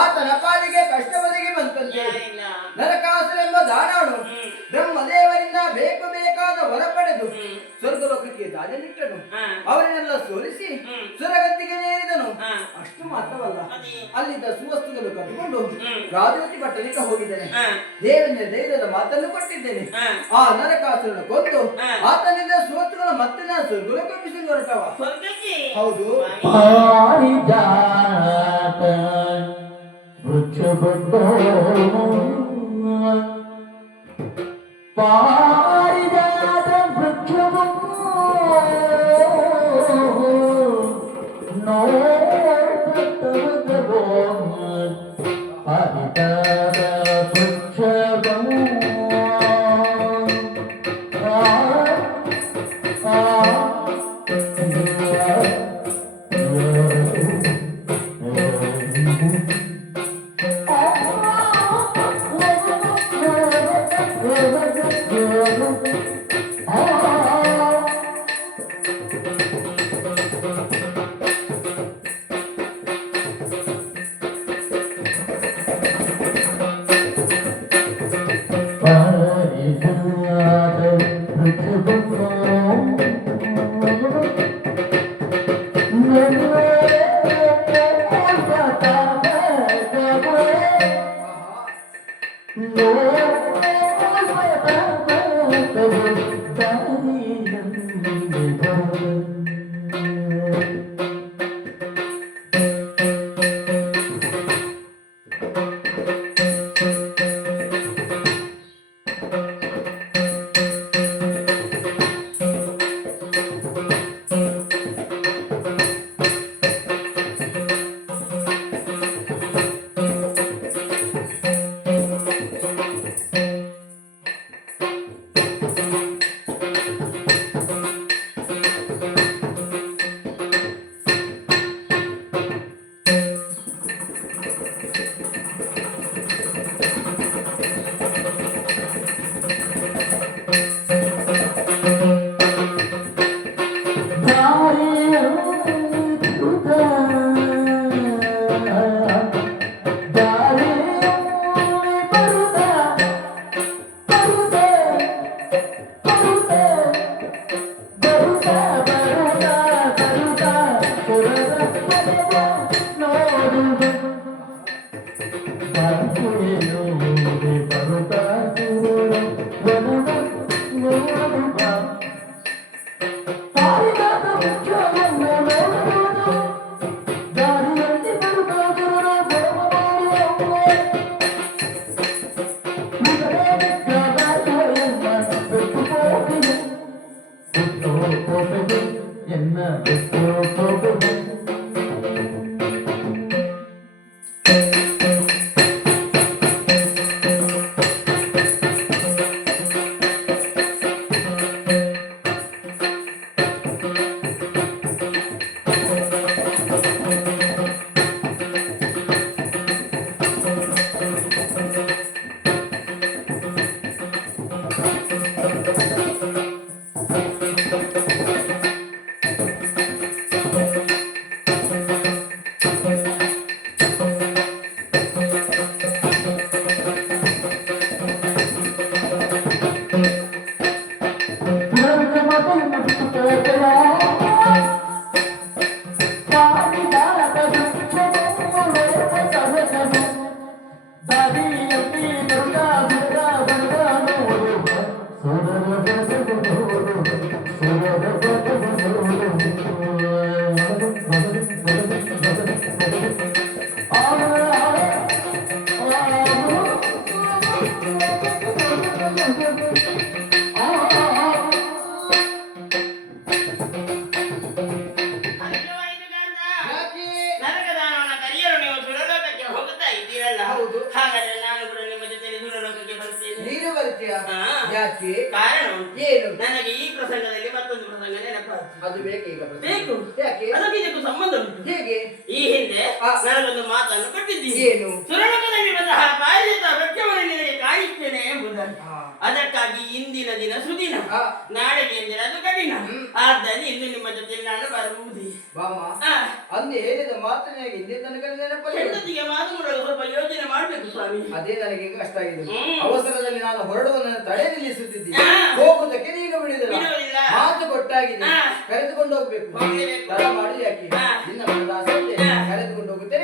ಆತನ ಪಾಲಿಗೆ ಕಷ್ಟ ಬದಿಗೆ ಬಂತಂತೆ. ನರಕಾಸುರೆಂಬ ದಾನಾಡು ಬ್ರಹ್ಮದೇವರಿಂದ ಬೇಕು ಬೇಕಾದ ವರ ಪಡೆದು ಸ್ವರ್ಗಲೋಕಕ್ಕೆ ದಾರಿಯನ್ನಿಟ್ಟನು. ಅವರನ್ನೆಲ್ಲ ಸೋಲಿಸಿ ಸುರಗತಿಗೆ ನೇರಿದನು. ಅಷ್ಟು ಮಾತ್ರವಲ್ಲ, ಅಲ್ಲಿದ್ದ ಸುವಸ್ತುಗಳು ಕಟ್ಟಿಕೊಂಡು ರಾಜವತಿ ಪಟ್ಟಣಕ್ಕೆ ಹೋಗಿದ್ದೇನೆ. ದೇವನ ಧೈರ್ಯದ ಮಾತನ್ನು ಕೊಟ್ಟಿದ್ದೇನೆ. ಆ ನರಕಾಸುರನ ಕೊಂದು ಆತನಿಂದ ಸುವಸ್ತುಗಳು ಮತ್ತೆ ನಾನು ಸ್ವರ್ಗಲೋಕಕ್ಕೆ ಹೊರಟವ. ಹೌದು. ಪಾರಿಜಾತ ವೃಕ್ಷವು ನೋಡುತ್ತವೋ ಹರಿತಾದ ವೃಕ್ಷವು ಯಾಕೆ? ಕಾರಣ ಉಂಟು. ಏನು? ನನಗೆ ಈ ಪ್ರಸಂಗದಲ್ಲಿ ಮತ್ತೊಂದು ಪ್ರಸಂಗ ನೆನಪಾಯ್ತು. ಅದು ಬೇಕೇ ಈಗ ಪ್ರಸಂಗ? ಬೇಕು. ಯಾಕೆ? ಅದಕ್ಕೆ ಇದಕ್ಕೂ ಸಂಬಂಧ ಉಂಟು. ಹೇಗೆ? ಈ ಹಿಂದೆ ನನಗೊಂದು ಮಾತನ್ನು ಕೊಟ್ಟಿದ್ದೀನಿ. ಏನು? ಸುರಲೋಕದಲ್ಲಿ ಬಂದ ಪಾರಿಜಾತ ವೃಕ್ಷವನ್ನು ನಿನಗೆ ಕಾಣಿಸ್ತೇನೆ ಎಂಬುದನ್ನು. ಅದಕ್ಕಾಗಿ ಇಂದಿನ ದಿನ ಸುದಿನ, ನಾಳೆಗೆ ಎಂದರೆ ಅದು ಕಠಿಣ. ಆದ್ದರಿಂದ ಇಂದು ನಿಮ್ಮ ಜೊತೆ ನಾನು ಬರುವುದೇ. ಬಾಮ, ಅಂದೆ ಹೇಳಿದ ಮಾತನೇ ಹಿಂದೆ ತನಕ ನೆನಪಲ್ಲ. ಹೆಂಡತಿಗೆ ಮಾತುಗಳು ಸ್ವಲ್ಪ ಯೋಚನೆ ಮಾಡ್ಬೇಕು ಸ್ವಾಮಿ. ಅದೇ ನನಗೆ ಈಗ ಕಷ್ಟ ಆಗಿದೆ. ಅವಸರದಲ್ಲಿ ನಾನು ಹೊರಡುವುದನ್ನು ತಡೆ ನಿಲ್ಲಿಸುತ್ತಿದ್ದೀನಿ. ಹೋಗುವುದಕ್ಕೆ ನೀನು ಬಿಡುವುದಿಲ್ಲ. ಮಾತು ಕೊಟ್ಟಾಗಿದೆ, ಕರೆದುಕೊಂಡು ಹೋಗ್ಬೇಕು. ತಡ ಮಾಡಿ ಯಾಕೆ? ನಿನ್ನ ಮನದ ಆಸೆ ಕರೆದುಕೊಂಡು ಹೋಗುತ್ತೇನೆ.